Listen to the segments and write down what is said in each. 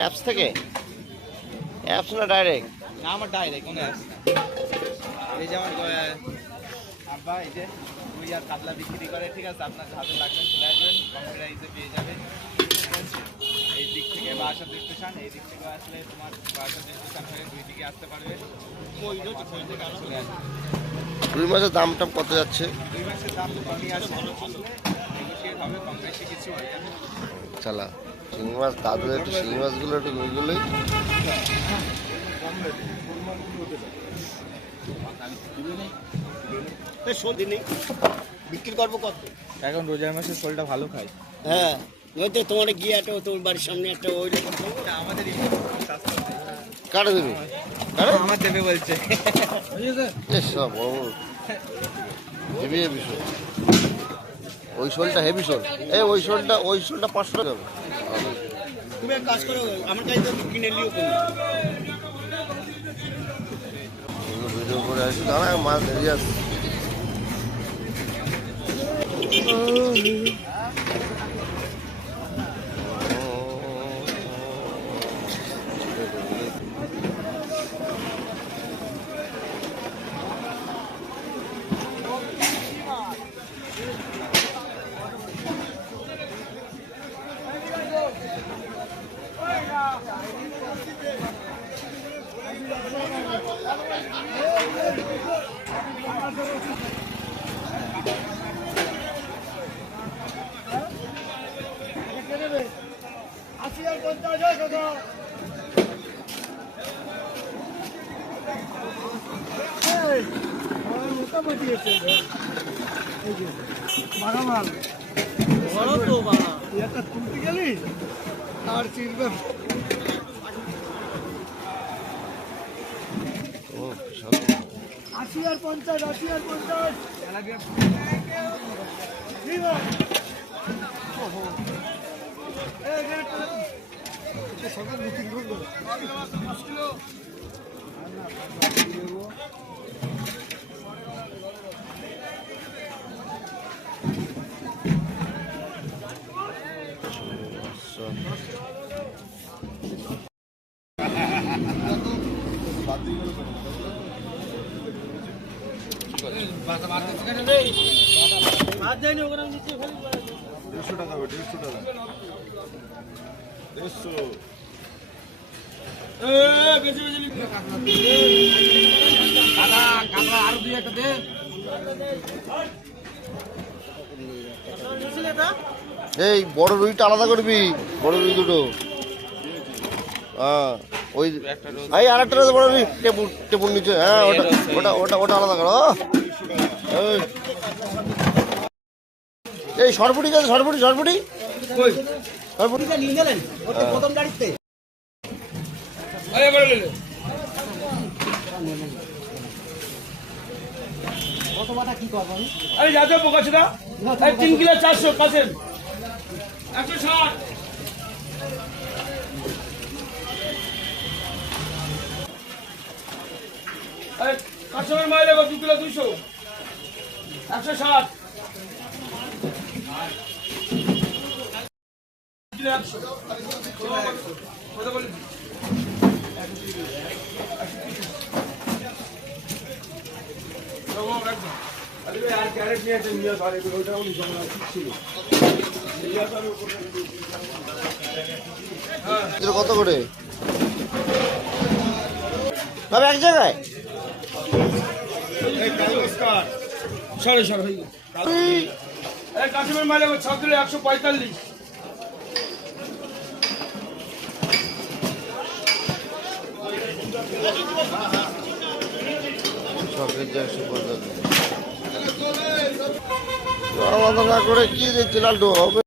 Apps থেকে apps না direct? না আমার ডাইরেক্ট কোনো অ্যাপস না। এই যে আমার আব্বা এই যে রুই আর কাতলা বিক্রি করে, ঠিক আছে, আপনার হাতে লাগবেন চলে আসবেন, কম প্রাইসে পেয়ে যাবেন। এই দিক থেকে বাসা স্টেশন, এই দিক থেকে আসলে তোমার বাসা স্টেশন হয়ে দুই দিকে আসতে পারবে। ওই থেকে চলে আসবে। রুই মাছের দাম টাম কত যাচ্ছে? দুই মাসের দাম তো কমই আসে, নেগোশিয়েট হবে, কম বেশি কিছু হয়ে যাবে। চালা শিঙি মাছ দাদু একটু শিঙি মাছগুলো একটু ওইগুলোই বিক্রি করবো কত? এখন রোজার মাসের শোলটা ভালো খায়। হ্যাঁ, ওই তো তোমার গিয়ে একটা তোর বাড়ির সামনে একটা ওই আমাদের কাটে দেবে আমার দেবে বলছে। সব বড় বড় হেভি হেভি শোল। ওই শোলটা হেভি শোল। ওই শোলটা 500 টাকা যাবে। তুমি এক কাজ করো, আমার কাছে তো কিনে নিও তুমি। ভিডিও করে আসি দাঁড়া, মাছ ধরে আসছি। আর চিনবে আশি আর 50, 80 আর 50। এই বড় রুইটা আলাদা করবি, বড় রুই দুটো। হ্যাঁ ওই আর একটা বড় রুই টেপুর নিচে। হ্যাঁ ওটা ওটা ওটা ওটা আলাদা করো। এই সরপুটি আছে, সরপুটি সরপুটি সরপুটিটা নিয়ে গেলেন প্রথম গাড়িতে। কত বাটা কি করবো? আরে যাতে পোকা ছিল 3 কিলো 400 কাছেন 160। আরে কাস্টমার মাইলে 2 কিলো 200 160 কিলো 100 কত বলেন? ক্যারেট নিয়ে আসেন, নিয়ে ধরে ওইটা উনি জমা ছিল। কত করে তবে এক জায়গায়? সাড়ে সাড়ে হয়ে গেল। কাশ্মীর মালে 6 কিলো 145। আলাদা না করে কি দিচ্ছে লালটু হবে?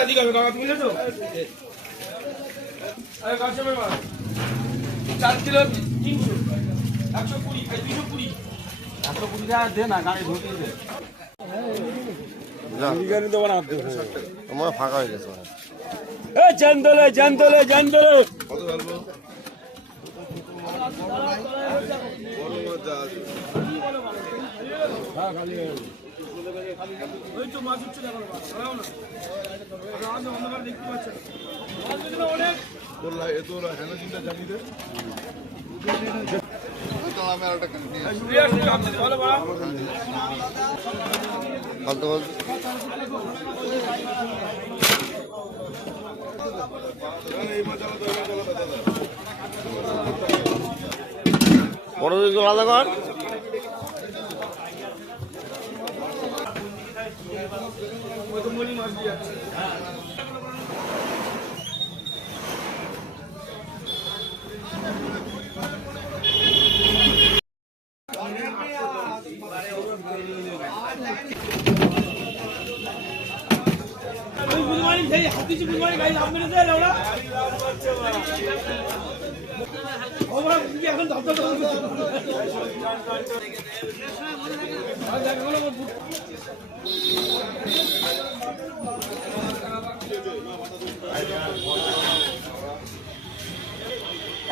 এদিকে হবে কাকা, তুমি তো 4 কিলো 300 120 220 120 টাকা দে না, গাড়ি ঢুকিয়ে দে। তোমার ফাঁকা হয়ে গেছে। জানতলে জানতলে জানতলে কত ওই তো মাছ উঠছে দেখো দাঁড়াও না আজ অন্ধকার দেখতে পাচ্ছেন মাছ দেখলে অনেক ভালো বড়া বলতে বলতে বড় দিকে আলাদা কর। ওই তো মলি মাছ দিয়ে যাচ্ছে বুধবারই সেই হাতিছি বুধবারই গাড়ি লাভ মেরেছে ওরা ওরা এখন ধপ ধপ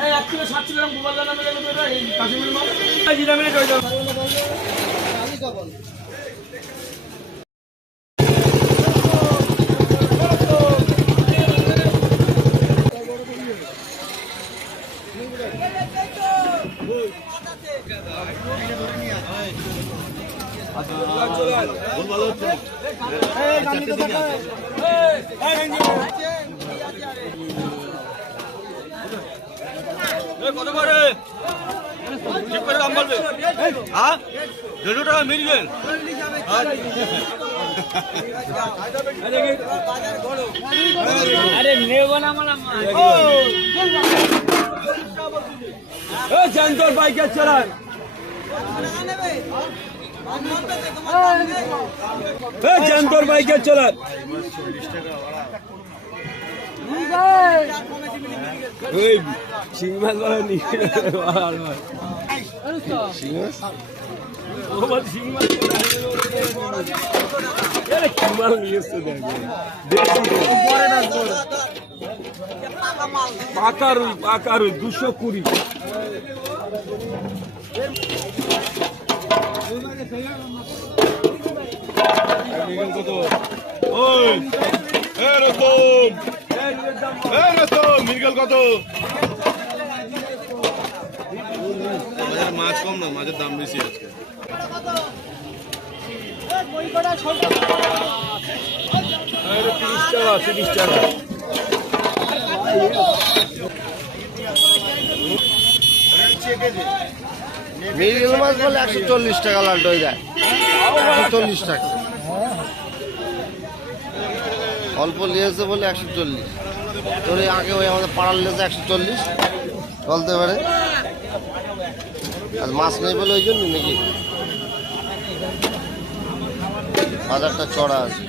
এই 1 কিলো 7 গ্রাম গোপাল দানা মেলে তো এটা কাশ্মীর মাছ জিরা মেরে কই দাও কত করে ঠিক করে দাম বলবে হ্যাঁ 150 টাকা মিলবেন আরে নেব না মানে জান্তর বাইকে চালান জান্তর বাইকে চালান ওই শিং মাছ বলা নি শিং মাছ ও বল শিং মাছ আরে কি মাল নিয়ে এসে দেখো পরে না পাকারুই 220 কত ওই মৃগেল কত মাছ কম না, মাছের দাম বেশি আজকে। তিরিশ টাকা মৃগেল মাছ বলে 140 টাকা লাল্ট হয়ে যায় 140 টাকা অল্প নিয়েছে বলে 140 তোর আগে ওই আমাদের পাড়ার লেছে 140 চলতে পারে আর মাছ নেই বলে ওই জন্য নাকি বাজারটা চড়া আছে